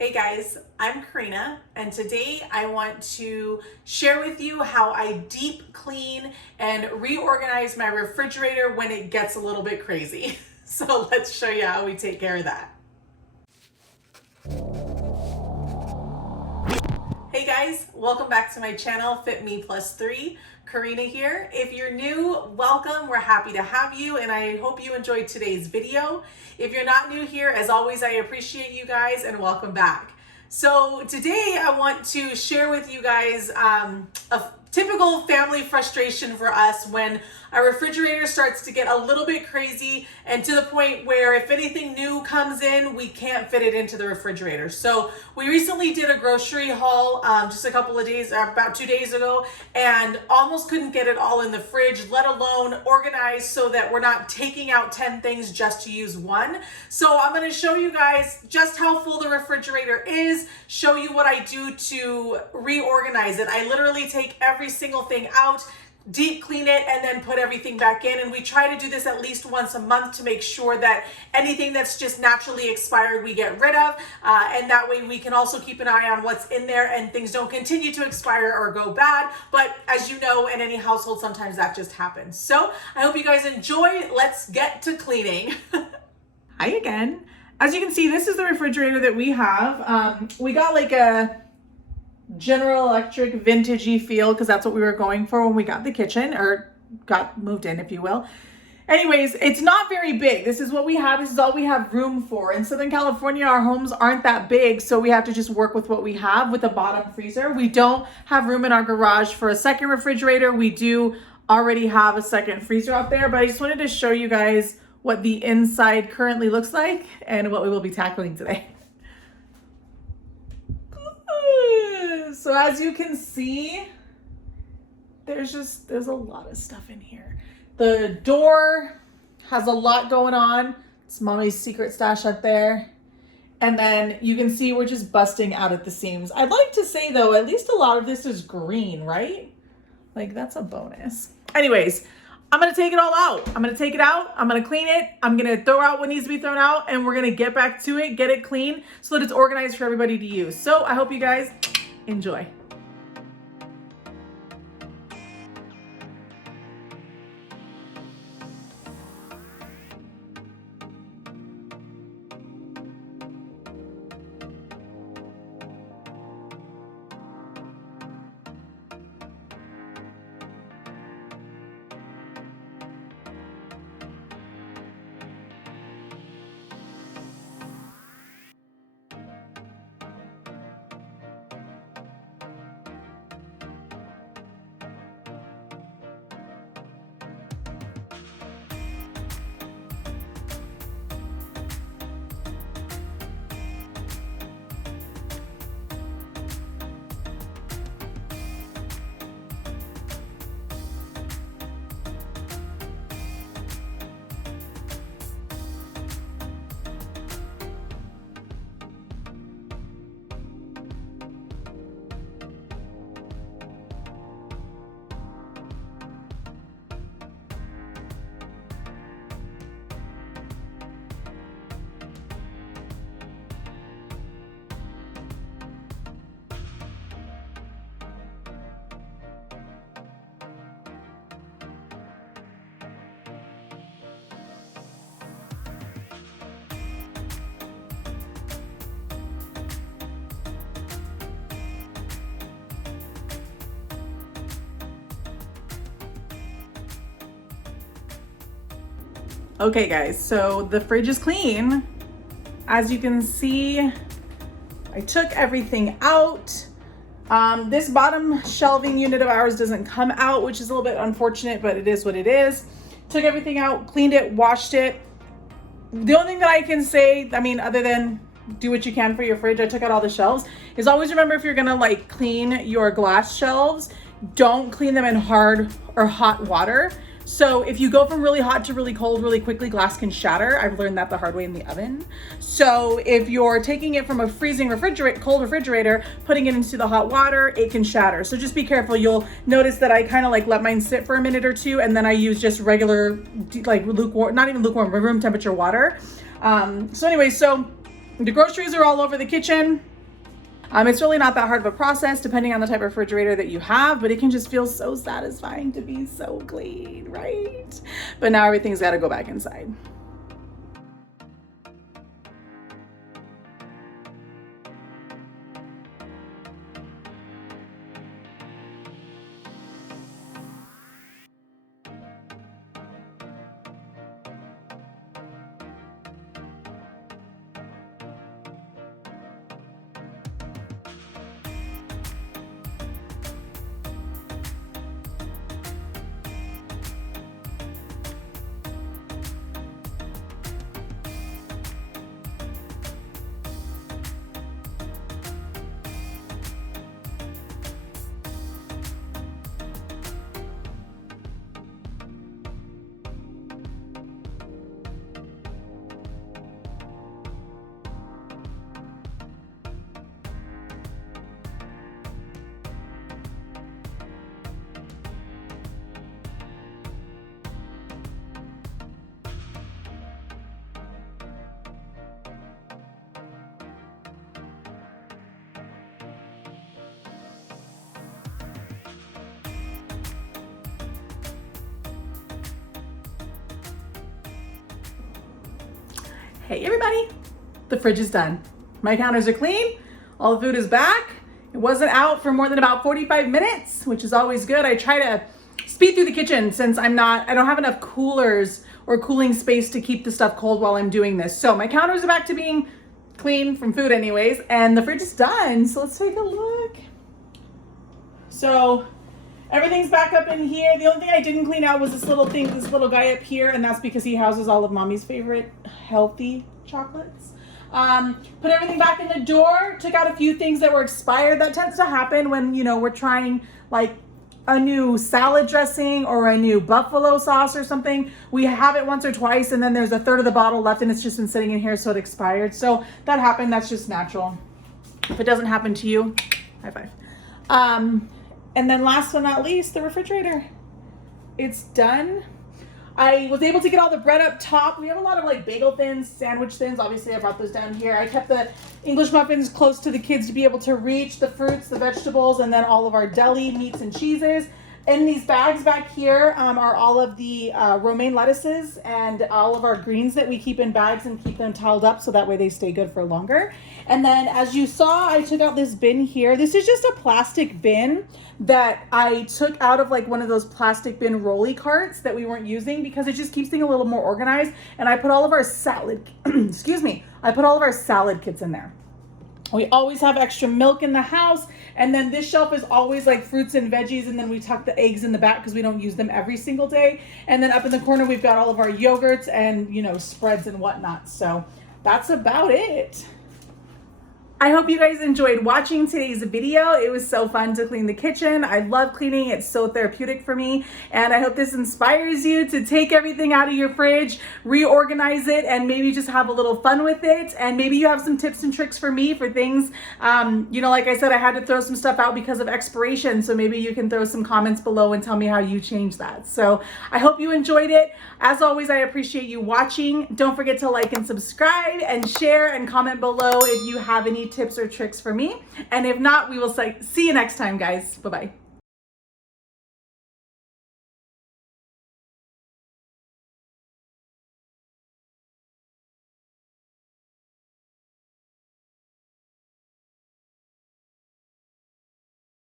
Hey guys, I'm Karina, and today I want to share with you how I deep clean and reorganize my refrigerator when it gets a little bit crazy. So let's show you how we take care of that. Hey guys, welcome back to my channel, Fit Me Plus 3. Karina here. If you're new, welcome. We're happy to have you, and I hope you enjoyed today's video. If you're not new here, as always, I appreciate you guys and welcome back. So today I want to share with you guys a typical family frustration for us when our refrigerator starts to get a little bit crazy and to the point where if anything new comes in, we can't fit it into the refrigerator. So we recently did a grocery haul just a couple of days, about 2 days ago, and almost couldn't get it all in the fridge, let alone organized so that we're not taking out 10 things just to use one. So I'm going to show you guys just how full the refrigerator is, show you what I do to reorganize it. I literally take every single thing out, deep clean it, and then put everything back in. And we try to do this at least once a month to make sure that anything that's just naturally expired we get rid of, and that way we can also keep an eye on what's in there and things don't continue to expire or go bad. But as you know, in any household, sometimes that just happens. So I hope you guys enjoy. Let's get to cleaning. Hi again. As you can see, this is the refrigerator that we have. We got like a General Electric vintagey feel because that's what we were going for when we got the kitchen, or got moved in, if you will. Anyways, it's not very big. This is what we have. This is all we have room for. In Southern California, our homes aren't that big, so we have to just work with what we have with the bottom freezer. We don't have room in our garage for a second refrigerator. We do already have a second freezer out there, but I just wanted to show you guys what the inside currently looks like and what we will be tackling today. So as you can see, there's a lot of stuff in here. The door has a lot going on. It's mommy's secret stash up there. And then you can see we're just busting out at the seams. I'd like to say though, at least a lot of this is green, right? Like that's a bonus. Anyways, I'm gonna take it all out. I'm gonna take it out, I'm gonna clean it, I'm gonna throw out what needs to be thrown out, and we're gonna get back to it, get it clean so that it's organized for everybody to use. So I hope you guys enjoy. Okay guys, so the fridge is clean. As you can see, I took everything out. This bottom shelving unit of ours doesn't come out, which is a little bit unfortunate, but it is what it is. Took everything out, cleaned it, washed it. The only thing that I can say, I mean, other than do what you can for your fridge, I took out all the shelves, is always remember if you're gonna like clean your glass shelves, don't clean them in hard or hot water. So if you go from really hot to really cold really quickly, glass can shatter. I've learned that the hard way in the oven. So if you're taking it from a freezing cold refrigerator, putting it into the hot water, it can shatter. So just be careful. You'll notice that I kind of like let mine sit for a minute or two, and then I use just regular, like lukewarm, not even lukewarm, but room temperature water. So anyway, so The groceries are all over the kitchen. It's really not that hard of a process depending on the type of refrigerator that you have, but it can just feel so satisfying to be so clean, right? But now everything's got to go back inside. Hey everybody, the fridge is done. My counters are clean, all the food is back. It wasn't out for more than about 45 minutes, which is always good. I try to speed through the kitchen since I don't have enough coolers or cooling space to keep the stuff cold while I'm doing this. So my counters are back to being clean from food anyways, and the fridge is done. So let's take a look. So everything's back up in here. The only thing I didn't clean out was this little guy up here, and that's because he houses all of Mommy's favorite healthy chocolates. Put everything back in the door, took out a few things that were expired. That tends to happen when, you know, we're trying like a new salad dressing or a new buffalo sauce or something. We have it once or twice and then there's a third of the bottle left and it's just been sitting in here, so it expired. So that happened, that's just natural. If it doesn't happen to you, high five. And then last but not least, the refrigerator. It's done. I was able to get all the bread up top. We have a lot of like bagel thins, sandwich thins. Obviously I brought those down here. I kept the English muffins close to the kids to be able to reach the fruits, the vegetables, and then all of our deli meats and cheeses. In these bags back here are all of the romaine lettuces and all of our greens that we keep in bags and keep them tiled up so that way they stay good for longer. And then as you saw, I took out this bin here. This is just a plastic bin that I took out of like one of those plastic bin rolly carts that we weren't using because it just keeps things a little more organized. And I put all of our salad, excuse me, I put all of our salad kits in there. We always have extra milk in the house. And then this shelf is always like fruits and veggies. And then we tuck the eggs in the back because we don't use them every single day. And then up in the corner, we've got all of our yogurts and, you know, spreads and whatnot. So that's about it. I hope you guys enjoyed watching today's video. It was so fun to clean the kitchen. I love cleaning. It's so therapeutic for me. And I hope this inspires you to take everything out of your fridge, reorganize it, and maybe just have a little fun with it. And maybe you have some tips and tricks for me for things. You know, like I said, I had to throw some stuff out because of expiration. So maybe you can throw some comments below and tell me how you changed that. So I hope you enjoyed it. As always, I appreciate you watching. Don't forget to like and subscribe and share and comment below if you have any tips or tricks for me. And if not, we will see you next time, guys. Bye-bye.